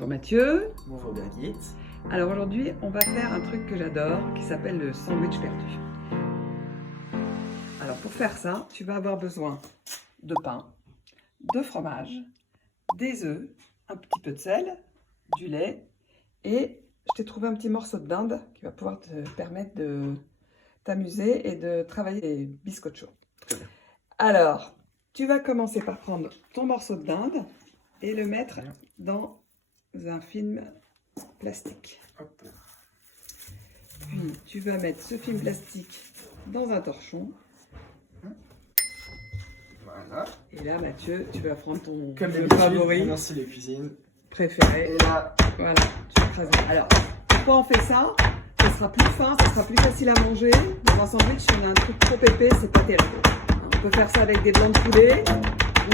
Bonjour Mathieu. Bonjour Birgit. Alors aujourd'hui, on va faire un truc que j'adore qui s'appelle le sandwich perdu. Alors pour faire ça, tu vas avoir besoin de pain, de fromage, des œufs, un petit peu de sel, du lait et je t'ai trouvé un petit morceau de dinde qui va pouvoir te permettre de t'amuser et de travailler les biscottes chauds. Très bien. Alors, tu vas commencer par prendre ton morceau de dinde et le mettre dans un film plastique. Hop là. Puis tu vas mettre ce film plastique dans un torchon. Voilà. Et là, Mathieu, tu vas prendre ton Comme jeu d'habitude, favori mon style de cuisine. préféré. Et là, Voilà, tu écrases. Alors, pourquoi on fait ça? Ça sera plus fin, ça sera plus facile à manger. Dans un sandwich, si on a un truc trop épais, c'est pas terrible. On peut faire ça avec des blancs de poulet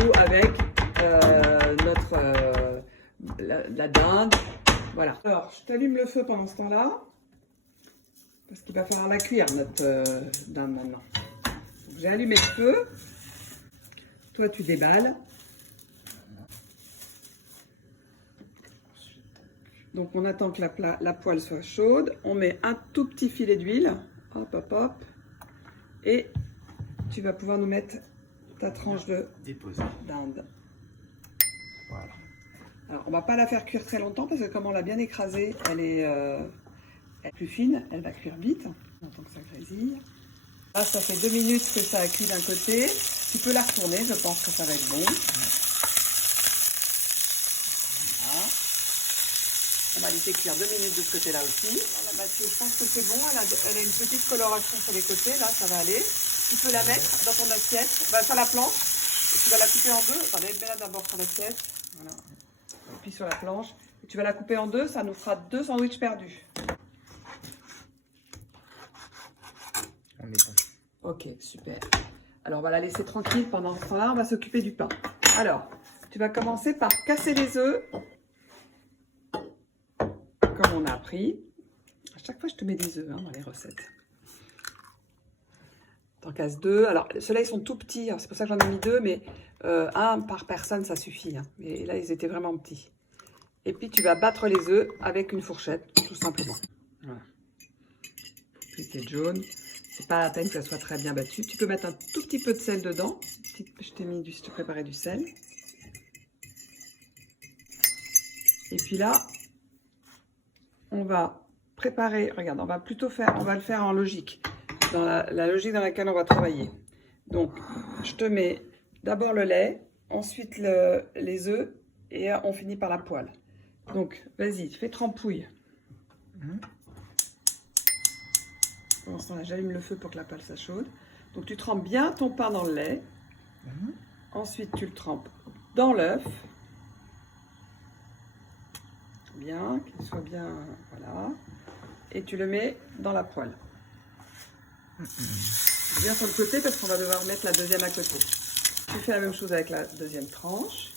ou avec la dinde. Voilà. Alors, je t'allume le feu pendant ce temps-là. Parce qu'il va falloir la cuire, notre dinde maintenant. J'ai allumé le feu. Toi, tu déballes. Donc, on attend que la poêle soit chaude. On met un tout petit filet d'huile. Hop, hop, hop. Et tu vas pouvoir nous mettre ta tranche de déposer. dinde. Voilà. Alors, on va pas la faire cuire très longtemps parce que comme on l'a bien écrasée, elle est plus fine. Elle va cuire vite. On attend que ça grésille. Là, ça fait 2 minutes que ça a cuit d'un côté. Tu peux la retourner, je pense que ça va être bon. Voilà. On va laisser cuire 2 minutes de ce côté-là aussi. Voilà, Mathieu, je pense que c'est bon. Elle a une petite coloration sur les côtés. Là, ça va aller. Tu peux la mettre dans ton assiette, sur la planche. Et tu vas la couper en deux. Attendez, mets-la d'abord sur l'assiette. Voilà. Et puis sur la planche. Et tu vas la couper en deux. Ça nous fera 2 sandwichs perdus. On est bon. Ok, super. Alors, on va la laisser tranquille pendant ce temps-là. On va s'occuper du pain. Alors, tu vas commencer par casser les œufs. Comme on a appris. À chaque fois, je te mets des œufs dans les recettes. T'en casses 2. Alors, ceux-là, ils sont tout petits. C'est pour ça que j'en ai mis 2, mais un par personne, ça suffit. Mais là, ils étaient vraiment petits. Et puis, tu vas battre les œufs avec une fourchette, tout simplement. Voilà. Puis, c'est jaune. C'est pas la peine que ça soit très bien battu. Tu peux mettre un tout petit peu de sel dedans. Je t'ai préparé du sel. Et puis là, on va préparer. Regarde, on va le faire en logique. Dans la logique dans laquelle on va travailler. Donc, je te mets d'abord le lait, ensuite les œufs, et on finit par la poêle. Donc, vas-y, fais trempouille. Pendant ce temps-là, j'allume le feu pour que la poêle soit chaude. Donc, tu trempes bien ton pain dans le lait. Ensuite, tu le trempes dans l'œuf. Bien, qu'il soit bien... Voilà. Et tu le mets dans la poêle. Bien sur le côté parce qu'on va devoir mettre la deuxième à côté. Tu fais la même chose avec la deuxième tranche.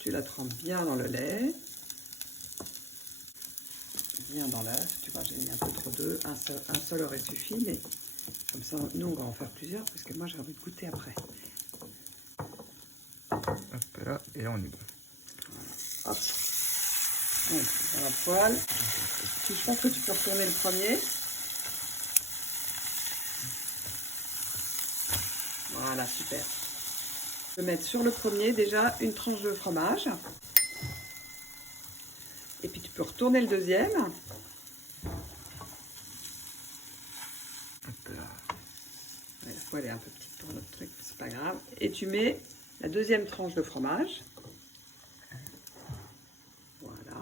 Tu la trempes bien dans le lait. Bien dans l'œuf. Tu vois, j'ai mis un peu trop d'œufs. Un seul aurait suffi, mais comme ça, nous, on va en faire plusieurs parce que moi, j'ai envie de goûter après. Hop là, et là on est bon. Hop. Donc, dans la poêle. Je pense que tu peux retourner le premier. Voilà, super. Je peux mettre sur le premier déjà une tranche de fromage. Et puis tu peux retourner le deuxième. Hop là. Ouais, la poêle est un peu petite pour notre truc, c'est pas grave. Et tu mets la deuxième tranche de fromage. Voilà.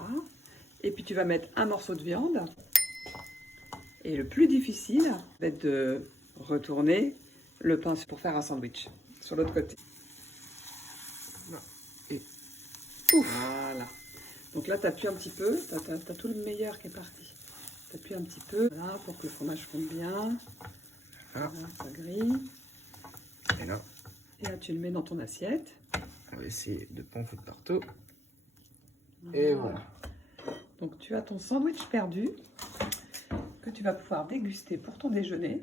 Et puis tu vas mettre un morceau de viande. Et le plus difficile va être de retourner le pain pour faire un sandwich sur l'autre côté. Et ouf. Voilà. Donc là, tu appuies un petit peu. Tu as tout le meilleur qui est parti. Tu appuies un petit peu là pour que le fromage fonde bien. Voilà, ça grille. Et là, tu le mets dans ton assiette. on va essayer de pas en foutre partout. Et voilà. Donc tu as ton sandwich perdu que tu vas pouvoir déguster pour ton déjeuner.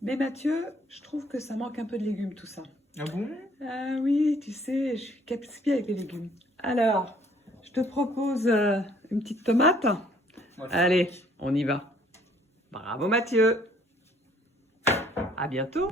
Mais Mathieu, je trouve que ça manque un peu de légumes tout ça. Ah bon? Ah oui, tu sais, je suis casse-pied avec les légumes. Alors, Je te propose une petite tomate. Allez, on y va. Bravo Mathieu. À bientôt.